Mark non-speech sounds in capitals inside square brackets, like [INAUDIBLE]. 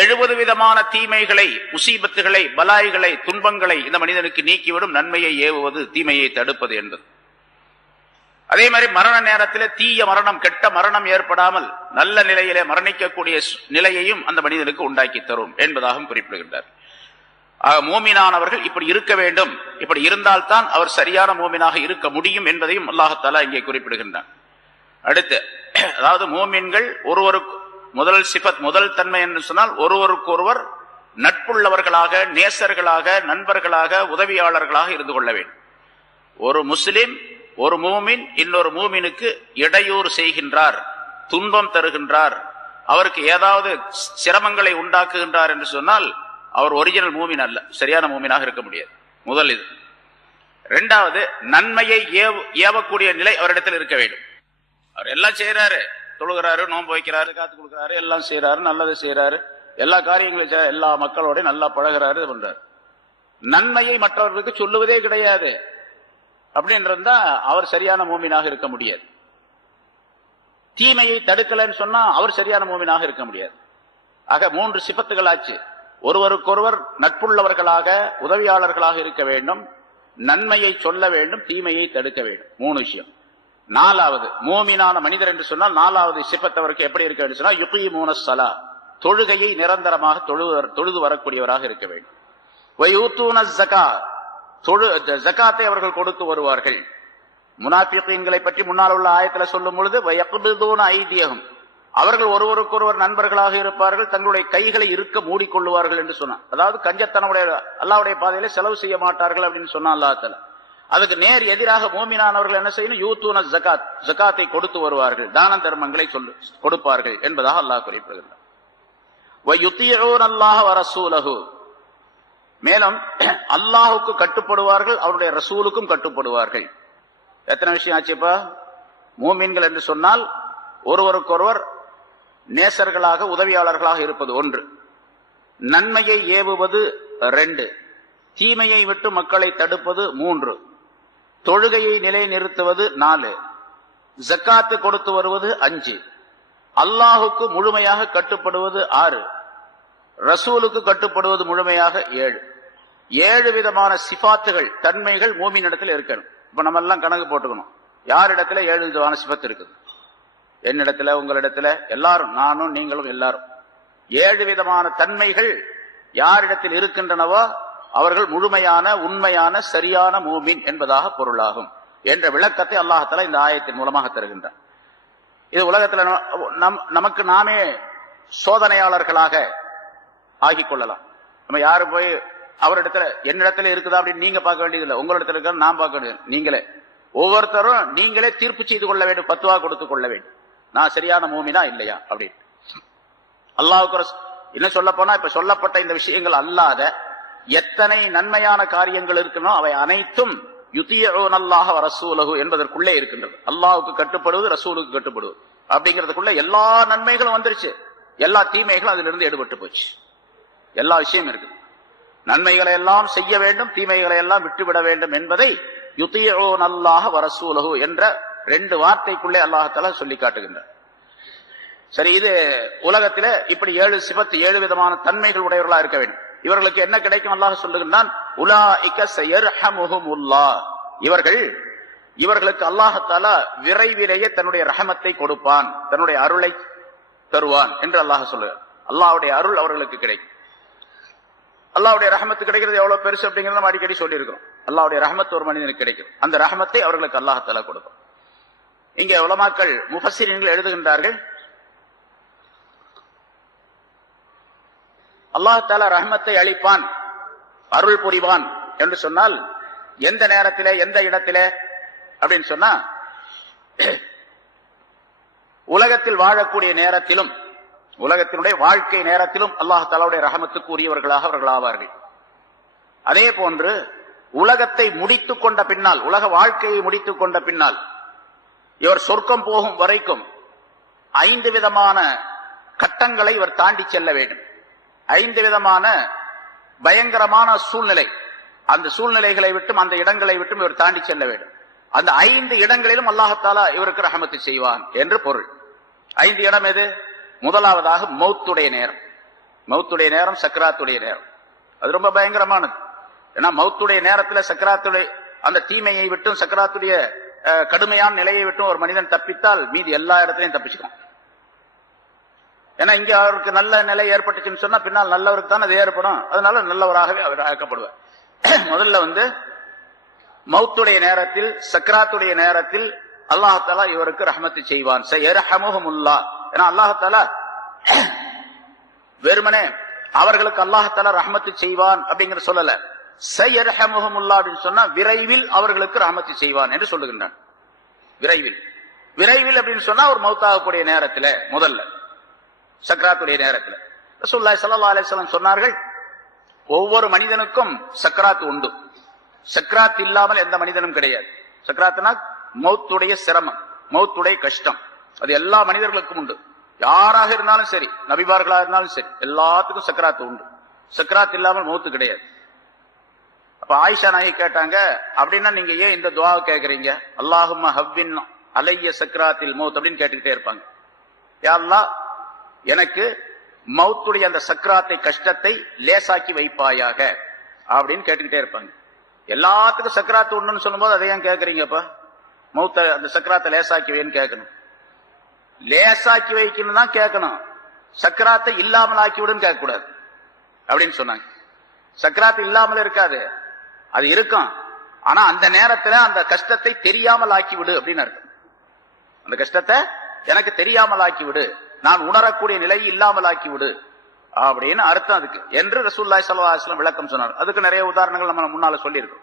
எழுபது விதமான தீமைகளை முசீபத்துகளை பலாய்களை துன்பங்களை இந்த மனிதனுக்கு நீக்கிவிடும் நன்மையை ஏவுவது தீமையை தடுப்பது என்பது. அதே மாதிரி மரண நேரத்தில் தீய மரணம் கெட்ட மரணம் ஏற்படாமல் நல்ல நிலையிலே மரணிக்கக்கூடிய நிலையையும் அந்த மனிதனுக்கு உண்டாக்கி தரும் என்பதாகவும் குறிப்பிடுகின்றார். மோமினானவர்கள் இப்படி இருக்க வேண்டும். இப்படி இருந்தால்தான் அவர் சரியான மோமினாக இருக்க முடியும் என்பதையும் அல்லாஹத்தாலா இங்கே குறிப்பிடுகின்றான். அடுத்து அதாவது மோமின்கள் ஒருவருக்கு முதல் சிபத் முதல் தன்மை என்று சொன்னால் ஒருவருக்கொருவர் நட்புள்ளவர்களாக நேசர்களாக நண்பர்களாக உதவியாளர்களாக இருந்து கொள்ள வேண்டும். ஒரு முஸ்லிம் ஒரு மூமின் இன்னொரு மூமினுக்கு இடையூறு செய்கின்றார் துன்பம் தருகின்றார் அவருக்கு ஏதாவது சிரமங்களை உண்டாக்குகின்றார் என்று சொன்னால் அவர் ஒரிஜினல் மூமின் அல்ல சரியான மூமினாக இருக்க முடியாது. முதல் இது. ரெண்டாவது நன்மையை ஏவக்கூடிய நிலை அவரிடத்தில் இருக்க வேண்டும். அவர் எல்லாம் செய்யறாரு தொழுகிறாரு நோன்பு வைக்கிறாரு காத்து கொடுக்கிறாரு எல்லாம் செய்யறாரு நல்லது செய்யறாரு எல்லா காரியங்களும் எல்லா மக்களோடய நல்லா பழகுறாரு இது பண்றாரு. நன்மையை மற்றவர்களுக்கு சொல்லுவதே கிடையாது. அப்படின்றதா அவர் சரியான மூமினாக இருக்க முடியாது. தீமையை தடுக்கலன்னு சொன்னா அவர் சரியான மூமினாக இருக்க முடியாது. ஆக மூன்று சிபத்துகள் ஆச்சு. ஒருவருக்கொருவர் நட்புள்ளவர்களாக உதவியாளர்களாக இருக்க வேண்டும். நன்மையை சொல்ல வேண்டும் தீமையை தடுக்க வேண்டும். மூணு விஷயம். நாலாவது மோமினான மனிதர் என்று சொன்னால் நாலாவது சிப்பத்தவருக்கு எப்படி இருக்க வேண்டும் சொன்னால் யுகி மூனசலா தொழுகையை நிரந்தரமாக தொழுது தொழுது வரக்கூடியவராக இருக்க வேண்டும். வயூத்தூன ஜகா தொழு ஜகாத்தை அவர்கள் கொடுத்து வருவார்கள். முனாபியங்களை பற்றி முன்னால் உள்ள ஆயத்தில் சொல்லும் பொழுது வயக்குபிதூன ஐதியகம் அவர்கள் ஒருவருக்கொருவர் நண்பர்களாக இருப்பார்கள் தங்களுடைய கைகளை இருக்க மூடிக்கொள்ளுவார்கள் என்று சொன்னார் அதாவது கஞ்சத்தனமுடைய அல்லாவுடைய பாதையில செலவு செய்ய மாட்டார்கள் அப்படின்னு சொன்னான் அல்லாஹ் அதுக்கு நேர் எதிராக மோமினானவர்கள் என்ன செய்யணும்? யூத்தூன ஜகாத் ஜகாத்தை கொடுத்து வருவார்கள். தான தர்மங்களை சொல்லு கொடுப்பார்கள் என்பதாக அல்லாஹ் குறிப்பிடுகிறார் அல்லாஹ் வரசூலகு மேலும் அல்லாஹுக்கு கட்டுப்படுவார்கள் அவருடைய ரசூலுக்கும் கட்டுப்படுவார்கள். எத்தனை விஷயம் ஆச்சுப்பா? மூமின்கள் என்று சொன்னால் ஒருவருக்கொருவர் நேசர்களாக உதவியாளர்களாக இருப்பது ஒன்று. நன்மையை ஏவுவது ரெண்டு. தீமையை விட்டு மக்களை தடுப்பது மூன்று. தொழுகையை நிலைநிறுத்துவது நாலு. ஜக்காத்து கொடுத்து வருவது அஞ்சு. அல்லாஹுக்கு முழுமையாக கட்டுப்படுவது ஆறு. ரசூலுக்கு கட்டுப்படுவது முழுமையாக ஏழு. ஏழு விதமான சிபாத்துகள் தன்மைகள் மூமினிடத்தில் இருக்கணும். இப்ப நம்ம எல்லாம் கணக்கு போட்டுக்கணும். யாரிடத்துல ஏழு விதமான சிபத்து இருக்குது? என்னிடத்துல உங்களிடத்துல எல்லாரும் நானும் நீங்களும் எல்லாரும். ஏழு விதமான தன்மைகள் யாரிடத்தில் இருக்கின்றனவோ அவர்கள் முழுமையான உண்மையான சரியான மூமின் என்பதாக பொருளாகும் என்ற விளக்கத்தை அல்லாஹால இந்த ஆயத்தின் மூலமாக தருகின்றார் இது உலகத்தில் நம்- நமக்கு நாமே சோதனையாளர்களாக ஆகி கொள்ளலாம். நம்ம யாரு போய் அவரிடத்துல என்னிடத்துல இருக்குதா அப்படின்னு நீங்க பார்க்க வேண்டியதில்லை. உங்களிடத்துல இருக்க நான் பார்க்க வேண்டியது நீங்களே. ஒவ்வொருத்தரும் நீங்களே தீர்ப்பு செய்து கொள்ள வேண்டும் பத்துவா கொடுத்து கொள்ள வேண்டும். நான் சரியான மூமினா இல்லையா அப்படின்னு. அல்லாவுக்கு என்ன இன்னும் சொல்ல போனா இப்ப சொல்லப்பட்ட இந்த விஷயங்கள் அல்லாத எத்தனை நன்மையான காரியங்கள் இருக்கணும் அவை அனைத்தும் யுத்தியோன் அல்லாஹ ரசூலகு என்பதற்குள்ளே இருக்கின்றது. அல்லாஹுக்கு கட்டுப்படுவது ரசூலுக்கு கட்டுப்படுவது. அப்படிங்கிறதுக்குள்ள எல்லா நன்மைகளும் வந்துருச்சு. எல்லா தீமைகளும் அதிலிருந்து எடுபட்டு போச்சு. எல்லா விஷயம் இருக்குது. நன்மைகளை எல்லாம் செய்ய வேண்டும் தீமைகளை எல்லாம் விட்டுவிட வேண்டும் என்பதை யுத்தியோன் அல்லாஹ வரசூலகு என்ற ரெண்டு வார்த்தைக்குள்ளே அல்லாஹால சொல்லி காட்டுகின்றார். சரி இது உலகத்தில இப்படி ஏழு சிபத்து ஏழு விதமான தன்மைகள் உடையவர்களா இருக்க வேண்டும். இவர்களுக்கு என்ன கிடைக்கும் அல்லாஹ் சொல்லுகின்றான்? உலாஇக சயர்ஹமுஹுமுல்லாஹ் இவர்கள் இவர்களுக்கு அல்லாஹத்தால விரைவிலேயே தன்னுடைய ரஹமத்தை கொடுப்பான் தன்னுடைய அருளை தருவான் என்று அல்லாஹ் சொல்லுகிறார். அல்லாஹ்வுடைய அருள் அவர்களுக்கு கிடைக்கும். அல்லாஹ்வுடைய ரஹமத்து கிடைக்கிறது எவ்வளவு பெருசு அப்படிங்கிறத நம்ம அடிக்கடி சொல்லியிருக்கிறோம். அல்லாவுடைய ரகமத்து ரஹமத் ஒரு மனிதனுக்கு கிடைக்கும். அந்த ரஹமத்தை அவர்களுக்கு அல்லாஹத்தால கொடுக்கும் இங்கே உலமாக்கள் முஃபஸ்ஸிரீன்கள் எழுதுகின்றார்கள் அல்லாஹால ரஹமத்தை அளிப்பான் அருள் புரிவான் என்று சொன்னால் எந்த நேரத்திலே எந்த இடத்திலே அப்படின்னு சொன்னா உலகத்தில் வாழக்கூடிய நேரத்திலும் உலகத்தினுடைய வாழ்க்கை நேரத்திலும் அல்லாஹாலாவுடைய ரஹமத்துக்கு உரியவர்களாக அவர்கள் ஆவார்கள். அதே போன்று உலகத்தை முடித்துக் கொண்ட பின்னால் உலக வாழ்க்கையை முடித்துக் கொண்ட பின்னால் இவர் சொர்க்கம் போகும் வரைக்கும் ஐந்து விதமான கட்டங்களை இவர் தாண்டி செல்ல வேண்டும். ஐந்து விதமான பயங்கரமான சூழ்நிலை. அந்த சூழ்நிலைகளை விட்டும் அந்த இடங்களை விட்டும் இவர் தாண்டி செல்ல வேண்டும். அந்த ஐந்து இடங்களிலும் அல்லாஹத்தாலா இவருக்கு ரஹமத்து செய்வான் என்று பொருள். ஐந்து இடம் எது? முதலாவதாக மௌத்துடைய நேரம். மௌத்துடைய நேரம் சக்கராத்துடைய நேரம். அது ரொம்ப பயங்கரமானது. ஏன்னா மௌத்துடைய நேரத்தில் சக்கராத்துடைய அந்த தீமையை விட்டும் சக்கராத்துடைய கடுமையான நிலையை விட்டும் ஒரு மனிதன் தப்பித்தால் மீதி எல்லா இடத்துலையும் தப்பிச்சுக்கலாம் ஏன்னா இங்க அவருக்கு நல்ல நிலை ஏற்பட்டுச்சுன்னு சொன்னா பின்னால் நல்லவருக்கு தான் அது ஏற்படும். அதனால நல்லவராகவே அவர் ஆக்கப்படுவார் [CLEARS THROAT] முதல்ல வந்து மௌத்துடைய நேரத்தில் சக்ராத்துடைய நேரத்தில் அல்லாஹாலா இவருக்கு ரஹமத்து செய்வான். செய்யமுல்லா ஏன்னா அல்லாஹாலா [CLEARS THROAT] வெறுமனே அவர்களுக்கு அல்லாஹாலா ரஹமத்து செய்வான் அப்படிங்கிற சொல்லல. செய்யமுல்லா அப்படின்னு சொன்னா விரைவில் அவர்களுக்கு ரஹமத்து செய்வான் என்று சொல்லுகின்றான். விரைவில். விரைவில் அப்படின்னு சொன்னா ஒரு மௌத்தாகக்கூடிய நேரத்தில் முதல்ல. சக்கராத்துடைய நேரத்துல. ரசூலுல்லாஹி சல்லா அலிஸ்லாம் சொன்னார்கள் ஒவ்வொரு மனிதனுக்கும் சக்கராத் உண்டு. சக்கராத் இல்லாமல் எந்த மனிதனும் கிடையாது. சக்கராத்னா மௌத்துடைய சிரமம் மௌத்துடைய கஷ்டம். அது எல்லா மனிதர்களுக்கும் உண்டு. யாராக இருந்தாலும் சரி நபிபார்களாக இருந்தாலும் சரி எல்லாத்துக்கும் சக்கராத் உண்டு. சக்கராத் இல்லாமல் மௌத்து கிடையாது. அப்ப ஆயிஷா நாயகி கேட்டாங்க அப்படின்னா நீங்க ஏன் இந்த துவா கேட்கறீங்க அல்லாஹும் ஹவ்வின் அலைய சக்கராத்தில் மௌத் அப்படின்னு கேட்டுக்கிட்டே இருப்பாங்க. யா எனக்கு மௌத்துடைய அந்த சக்கராத்தை கஷ்டத்தை லேசாக்கி வைப்பாயாக அப்படின்னு கேட்டுக்கிட்டே இருப்பாங்க. எல்லாத்துக்கும் சக்கராத்து உண்டுன்னு சொல்லும்போது அதை ஏன் கேட்குறீங்கப்பா மௌத்த அந்த சக்கராத்தை லேசாக்கி வைன்னு கேட்கணும் லேசாக்கி வைக்கணும் தான் கேட்கணும் சக்கராத்தை இல்லாமல் ஆக்கி விடுன்னு அப்படின்னு சொன்னாங்க. சக்கராத்து இல்லாமல் இருக்காது. அது இருக்கும். ஆனா அந்த நேரத்துல அந்த கஷ்டத்தை தெரியாமல் ஆக்கி விடு அப்படின்னு அர்த்தம். அந்த கஷ்டத்தை எனக்கு தெரியாமல் ஆக்கி விடு நான் உணரக்கூடிய நிலையை இல்லாமலாக்கி விடு அப்படின்னு அர்த்தம் அதுக்கு. என்று ரசூல்லாய் சல்லா விளக்கம் சொன்னார். அதுக்கு நிறைய உதாரணங்கள் நம்ம முன்னால சொல்லியிருக்கோம்.